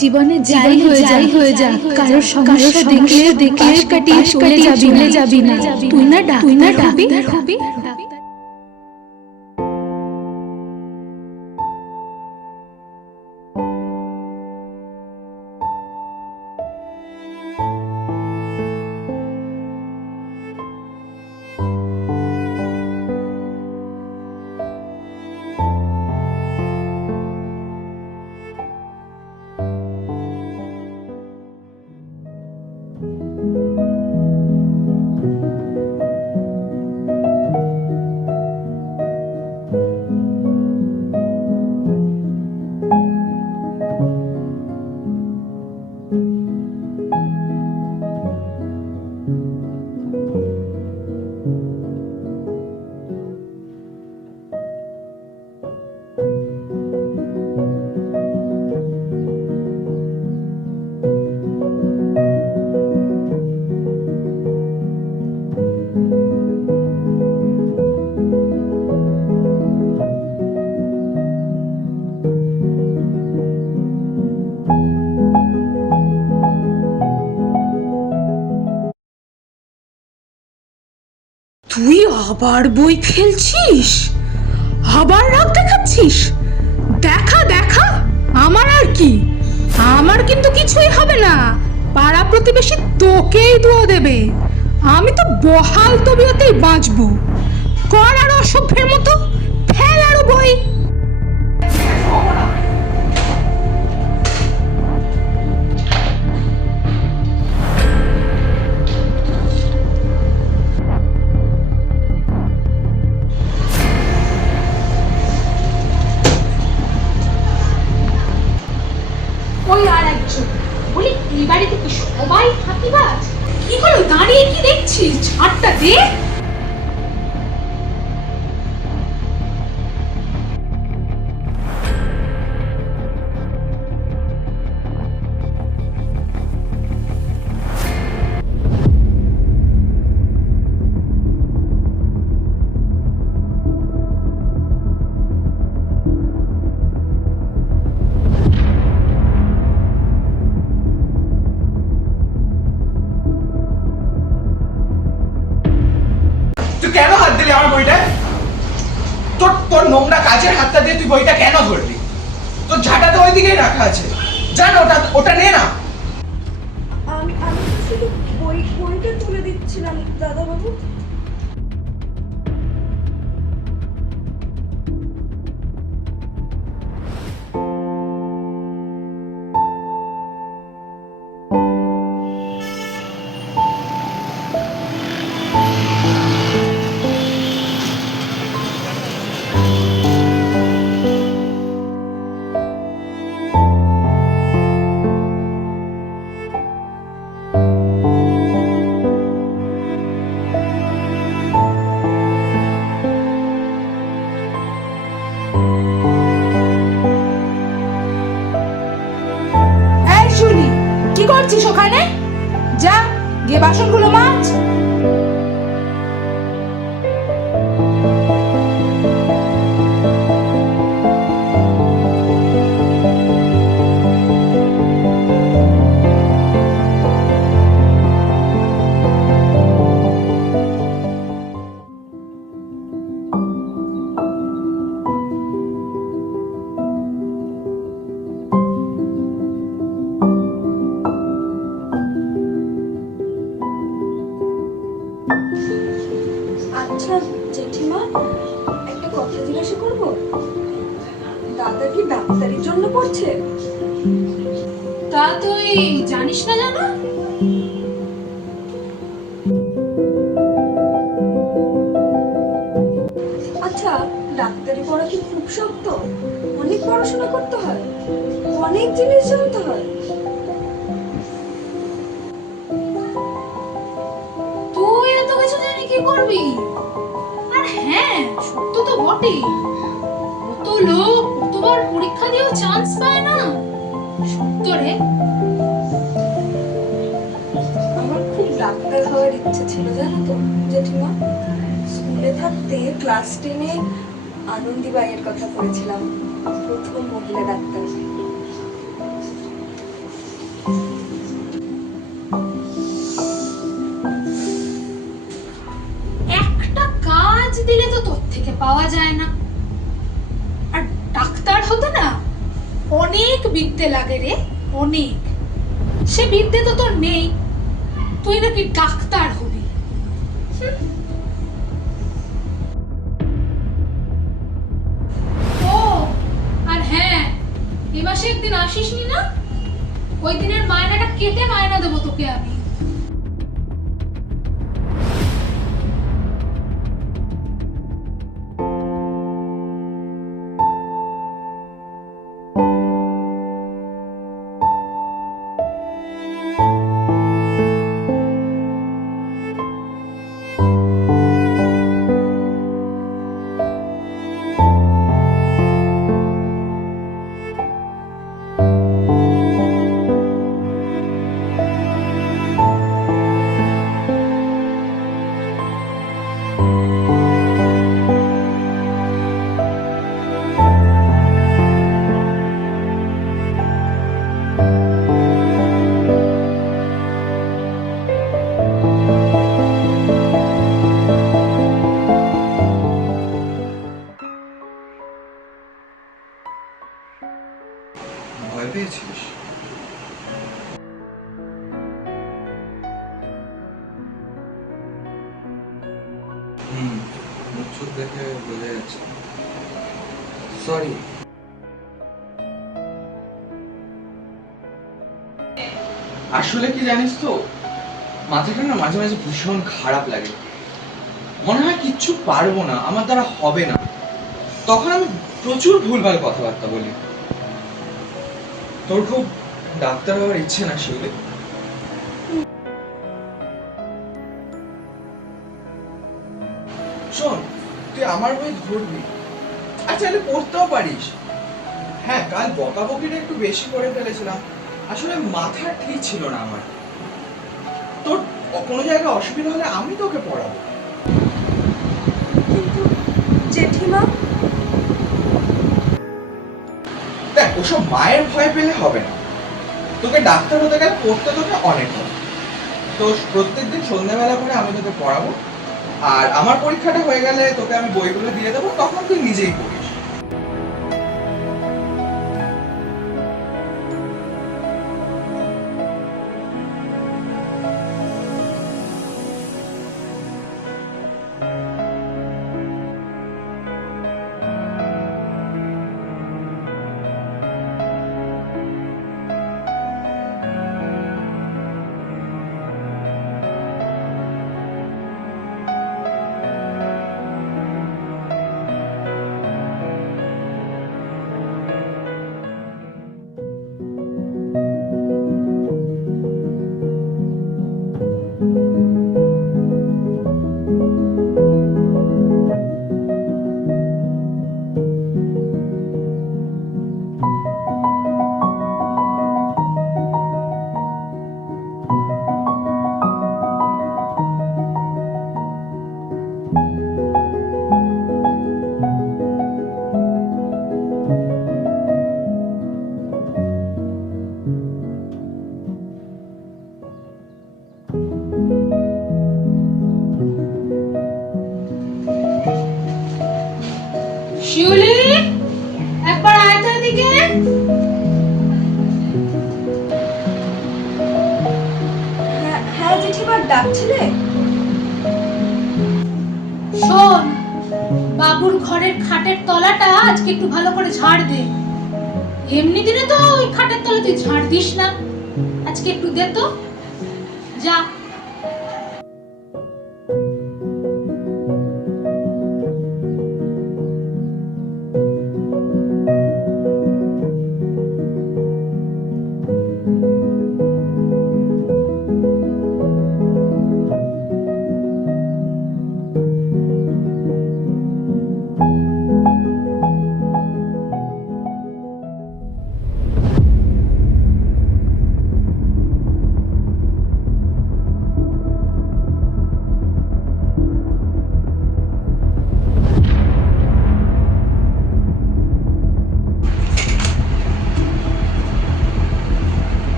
জীবনে যাই হয়ে যা কারোর সমস্যা দেখলে কাটিয়ে চলে যাবি না। তুই না ডাক্তার হবি। তুই আবার বই ফেলছিস, আবার রাগ দেখাচ্ছিস? দেখা আমার আর কি, আমার কিন্তু কিছুই হবে না। পাড়া প্রতিবেশী তোকেই দোয়া দেবে, আমি তো বহাল তবিয়তেই বাঁচবো। কর আর অসভ্যের মতো ফেল আরো বই। ওই আর একজন বলি, এই বাড়িতে কি সবাই ফাঁকিবাজ? কি হলো, দাঁড়িয়ে কি দেখছিস? ঝাড়টা দে। কেন হাত দিলি আমার বইটা? তোর নোংরা কাজের হাতটা দিয়ে তুই বইটা কেন ধরলি? তোর ঝাঁটা তো ওইদিকেই রাখা আছে, জান ওটা নে না। আমি শুধু বইটা তুলে দিচ্ছিলাম দাদা বাবু। কি করছিস ওখানে? যা গিয়ে বাসনগুলো মাজ। আচ্ছা জেঠিমা, একটা কথা জিজ্ঞাসা করবো? দাদা কি ডাক্তারির জন্য পড়ছে? তা তুই জানিস না? জানা আচ্ছা, ডাক্তারি পড়া কি খুব শক্ত? অনেক পড়াশোনা করতে হয়, অনেক জিনিস জানতে হয়। তুই এত কিছু জানি কি করবি? আর হ্যাঁ, সত্য তো বটেই, কত লোক কতবার পরীক্ষা দিয়েও চান্স পায় না। সত্য রে। আমার খুব ডাক্তার হওয়ার ইচ্ছে ছিল, জানো তো জেঠিমা। স্কুলে থাকতে ক্লাস 10-এ আনন্দীবাইয়ের কথা পড়েছিলাম, প্রথম মহিলা ডাক্তার। বিদ্যে লাগে রে, অনেক। সে বিদ্যে তো তোর নেই, তুই নাকি ডাক্তার হবি। ও আর হ্যাঁ, এ মাসে একদিন আসিসনি না? ওই দিনের মায়নাটা কেটে মায়না দেবো তোকে আমি। ভয় পেয়েছিস? মুখ চোখ দেখে বোঝা যাচ্ছে। সরি। আসলে কি জানিস তো, মাথাটা না মাঝে মাঝে ভীষণ খারাপ লাগে। মনে হয় কিচ্ছু পারবো না, আমার দ্বারা হবে না। তখন আমি প্রচুর ভুলভাল কথাবার্তা বলি। তোর খুব ডাক্তার হওয়ার ইচ্ছে না শিউলি? শোন, তুই আমার বই ধরবি, আর চাইলে পড়তেও পারিস। হ্যাঁ, কাল বকাবকিটা একটু বেশি করে ফেলেছিলাম, আসলে মাথা ঠিক ছিল না আমার। তোর কোনো জায়গায় অসুবিধা হলে আমি তোকে পড়াবো। কিন্তু জেঠিমা, দেখ, ওসব মায়ের ভয় পেলে হবে না। তোকে ডাক্তার হতে গেলে পড়তে তোকে অনেক হবে। তো প্রত্যেকদিন সন্ধ্যাবেলা করে আমি তোকে পড়াবো, আর আমার পরীক্ষাটা হয়ে গেলে তোকে আমি বইগুলো দিয়ে দেবো, তখন তুই নিজেই পড়িস। শিউলি, একবার আয় তো এদিকে। হ্যাঁ জেঠিমা, ডাকছিলে? শোন, বাবুর ঘরের খাটের তলাটা আজকে একটু ভালো করে ঝাড় দে। এমনি দিনে তো ওই খাটের তলা তুই ঝাড় দিস না, আজকে একটু দে তো, যা।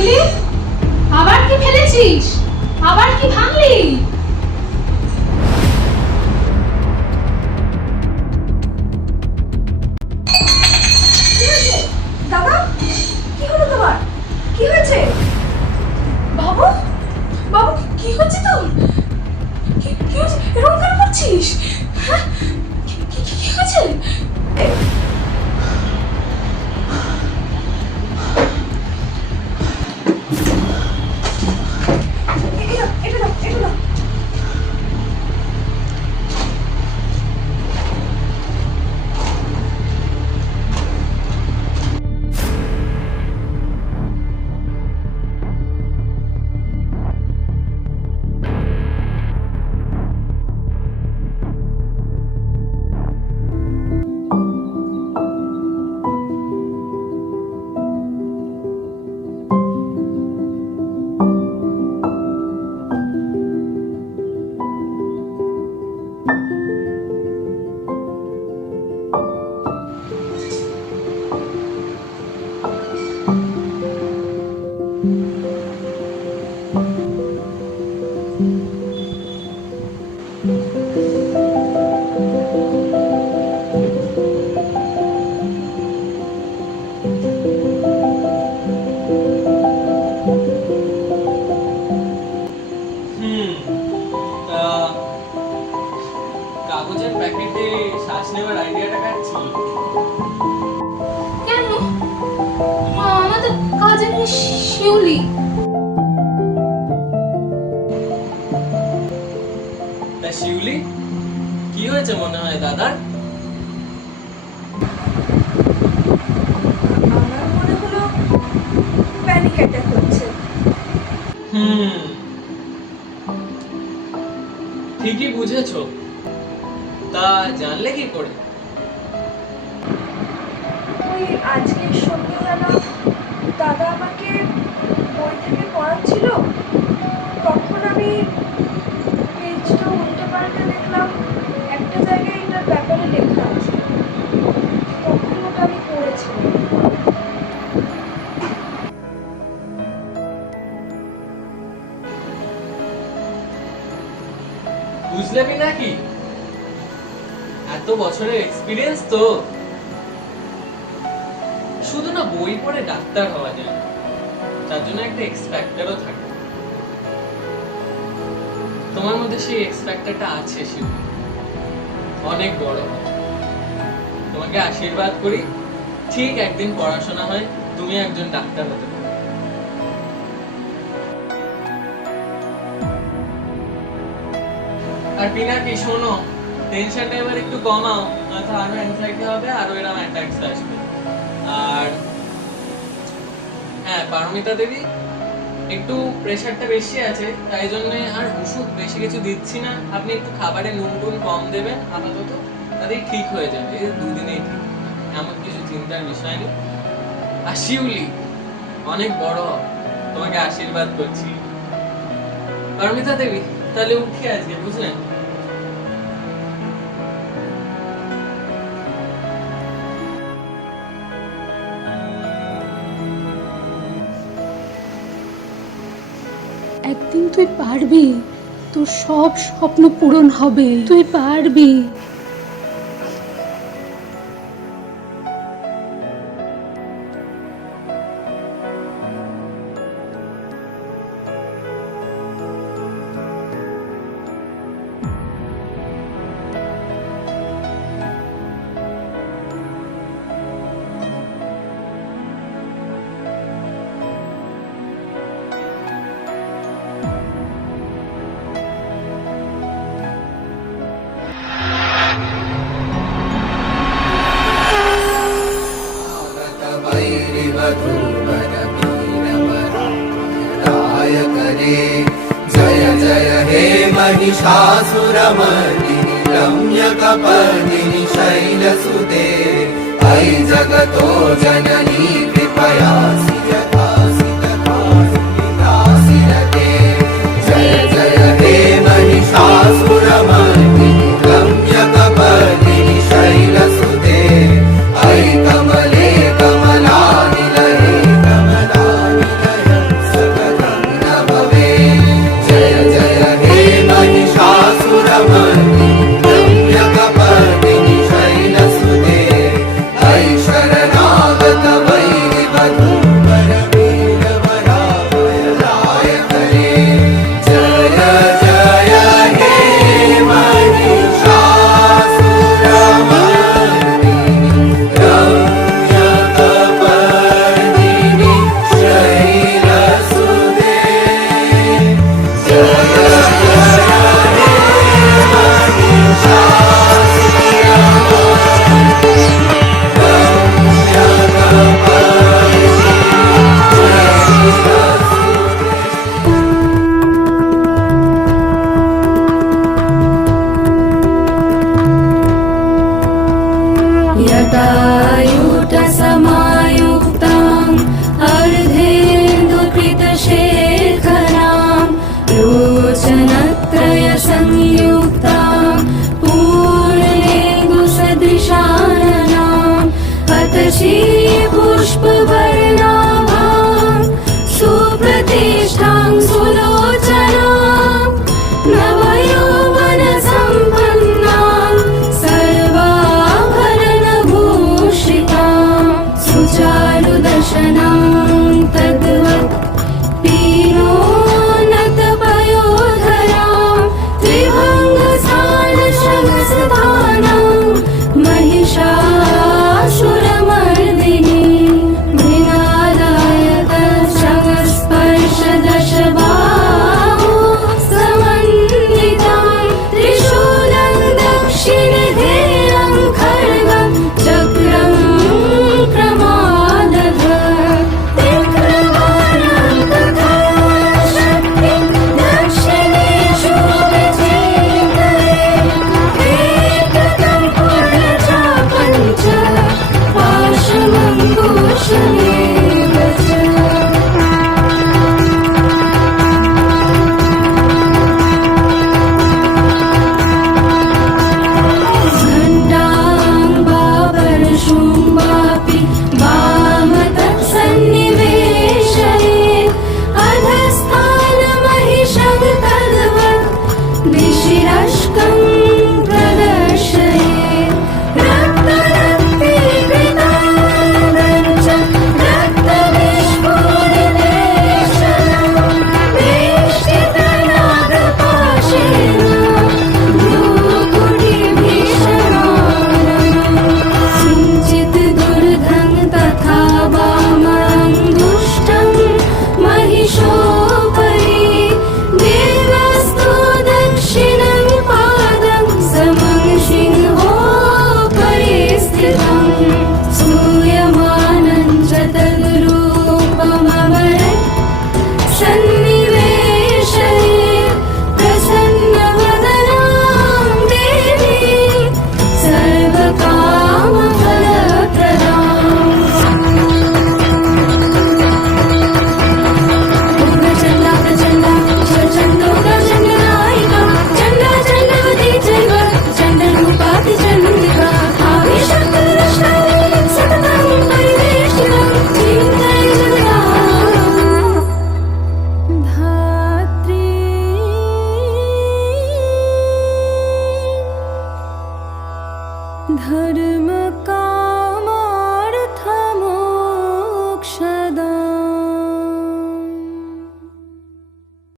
শিউলি, আবার কি ফেলেছিস? আবার কি ভাঙলি? কি হয়েছে দাদা? কি হলো তোমার? কি হয়েছে? বাবু, বাবু কি হচ্ছে তোর? কি হচ্ছে? এরকম কেন করছিস? হ্যাঁ? কি হয়েছে? এটা দাও, এটা দাও। তা কাগজের প্যাকেটে শ্বাস নেওয়ার আইডিয়াটা কার ছিল? কেন? আমাদের কাজের মেয়ে শিউলি। তা শিউলি, কি হয়েছে মনে হয় দাদার? আমার মনে হলো প্যানিক অ্যাটাক হচ্ছে। ঠিকই বুঝেছো। তা জানলে কি করে? ওই আজকে সন্ধ্যাবেলা দাদা আমাকে বই থেকে পড়াচ্ছিল, তখন আমি পেজটা উল্টে পাল্টে দেখলাম একটা জায়গায় এটার ব্যাপারে লেখা আছে, তখন ওটা আমি পড়েছিলাম। বুঝলে কি নাকি? এত বছরের এক্সপিরিয়েন্স তো। শুধু না বই পড়ে ডাক্তার হওয়া যায় না, তার জন্য একটা এক্স ফ্যাক্টরও থাকে। তোমার মধ্যে সেই এক্স ফ্যাক্টরটা আছে শিব, অনেক বড়। তোমাকে আশীর্বাদ করি, ঠিক একদিন পড়াশোনা হয় তুমি একজন ডাক্তার হতে পারো। আর পিনাকি শোনো, টেনশনটা এবার একটু কমাও, নয়তো আরো অ্যাংজাইটি হবে, আরো এরকম অ্যাটাকস আসবে। আর হ্যাঁ পারমিতা দেবী, একটু প্রেশারটা বেশি আছে, তাই জন্য আর ওষুধ বেশি কিছু দিচ্ছি না। আপনি একটু খাবারে নুন টুন কম দেবেন আপাতত, তাতেই ঠিক হয়ে যাবে। এই দুদিনেই ঠিক, এমন কিছু চিন্তার বিষয় নেই। আর শিউলি অনেক বড়, তোমাকে আশীর্বাদ করছি। পারমিতা দেবী, তাহলে উঠি আজকে, বুঝলেন? একদিন তুই পারবি, তোর সব স্বপ্ন পূরণ হবে, তুই পারবি। जय जय हे महिषासुरमर्दिनि रम्यकपर्दिनि शैलसुते अयि जगतो जननी कृपयासि यथासि तथासि विलासि रते। जय जय हे महिषासुरमर्दिनि रम्यकपर्दिनि शैलसुते अयि कमले कमलानिलये कमलानिलय तुलसी पुष्प